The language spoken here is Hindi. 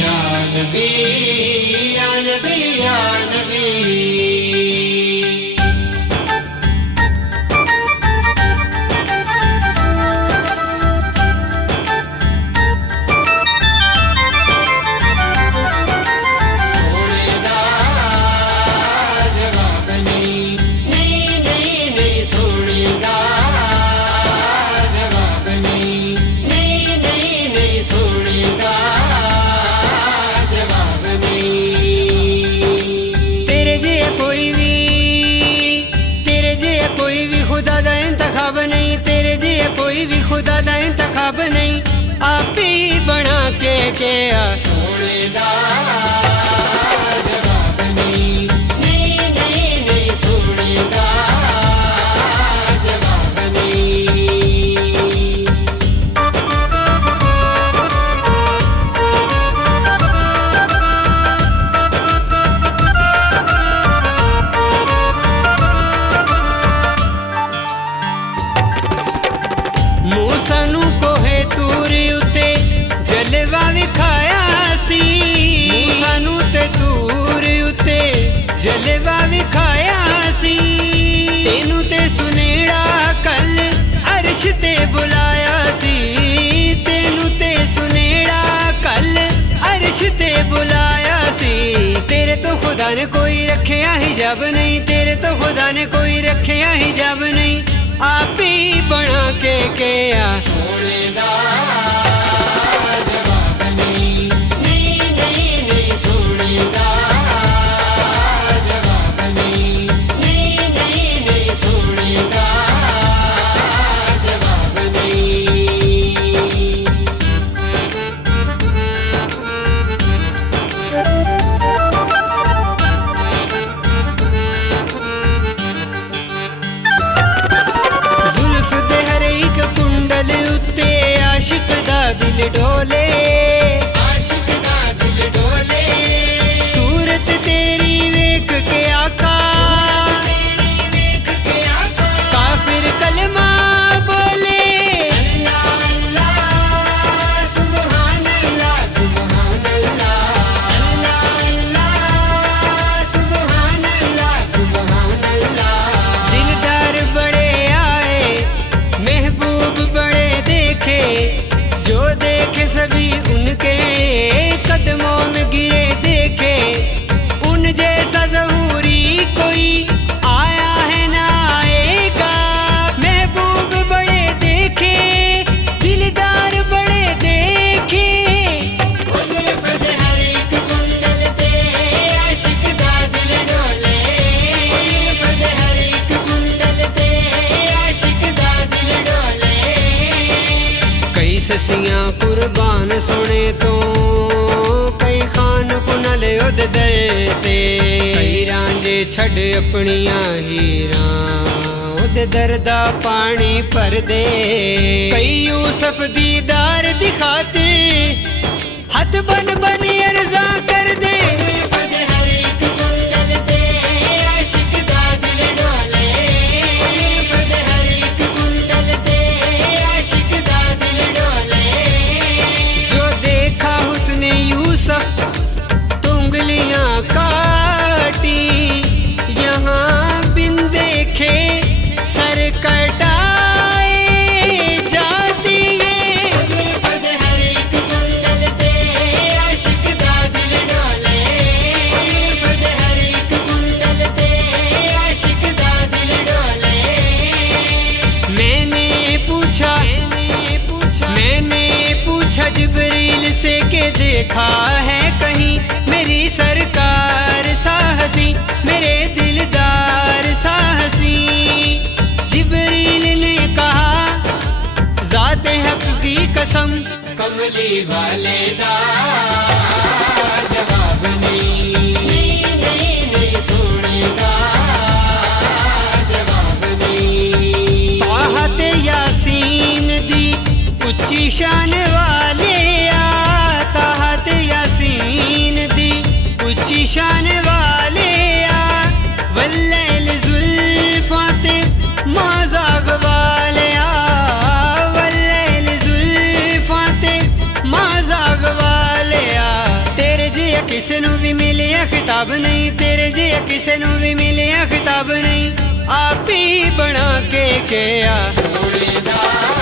या नबी या नबी या नबी। कोई भी खुदा दा इंतखाब नहीं, आप ही बना के क्या सोने दा जवाब नहीं, नहीं नहीं नहीं सोने दा जवाब मूसा नू कोहे तूर उते जलवा विखाया सी, मूसा नू ते तूर उते जलवा विखाया सी। तेनू ते सुनेड़ा कल अर्श ते बुलाया सी, तेनू ते सुनेड़ा कल अर्श ते बुलाया सी। तेरे तो खुदा ने कोई रखिया हिजाब नहीं, तेरे तो खुदा ने कोई रखिया हिजाब नहीं, आप ही बना के क्या सोने दा जवाब नहीं, नहीं नहीं नहीं सोने दा जवाब नहीं, नहीं नहीं नहीं सोने दा जवाब दिल डोले, आशिक दा दिल डोले। सूरत तेरी वेख के आका, तेरी वेख के आका काफिर कलमा बोले। अल्लाह अल्लाह सुभान अल्लाह सुभान अल्लाह, अल्लाह अल्लाह सुभान अल्लाह सुभान अल्लाह। दिलदार बड़े आए, महबूब बड़े देखे, जो देखे सभी उनके कदमों में गिरे देखे। उन जैसा ज़हूरी कोई आया है ना आएगा, महबूब बड़े देखे, दिलदार बड़े देखे। जुल्फ दे हर एक कुंडल ते आशिक दा दिल डोले, जुल्फ दे हर एक कुंडल ते आशिक दा दिल डोले। कई ससियां कुर्बान सोने तो, कई खान कुनल उद दर ते, कई रांझे छड़ अपनियां हीरां उद दर दा पानी भर दे। कई यूसुफ दीदार दी खातिर हथ बन बन अर्जा कर दे। जुल्फ दे हर एक कुंडल ते आशिक दा दिल डोले, जुल्फ दे हर एक कुंडल ते आशिक दा दिल डोले। जो देखा उसने यूसुफ तो उंगलियां काटी, यहाँ बिन देखे सर कटाए जाती है। जुल्फ दे हर एक कुंडल ते आशिक दा दिल डोले, जुल्फ दे हर एक कुंडल ते आशिक दा दिल डोले। मैंने पूछा जिब्रील से के देखा है कहीं मेरी सरकार साहसी, मेरे दिलदार साहसी। जिब्रील ने कहा ज़ाते हक की कसम, कमली वाले दा जवाब नहीं, नहीं नहीं नहीं सोने दा जवाब नहीं। ताहत यासीन दी उच्ची शान वाले आ, ताहत यासीन दी उच्ची शान वाले आ। वल्लैल जुल्फाते माज़ाग वाले आ, वल्लैल जुल्फाते माज़ाग ਰਾਜ਼ਾ ਗਵਾ ਲਿਆ। ਤੇਰੇ ਜਿਹਾ ਕਿਸੇ ਨੂੰ ਵੀ ਮਿਲਿਆ ਖਿਤਾਬ ਨਹੀਂ, ਤੇਰੇ ਜਿਹਾ ਕਿਸੇ ਨੂੰ ਵੀ ਮਿਲਿਆ ਖਿਤਾਬ ਨਹੀਂ, ਆਪ ਹੀ ਬਣਾ ਕੇ ਕਿਹਾ ਸੋਹਣੇ ਦਾ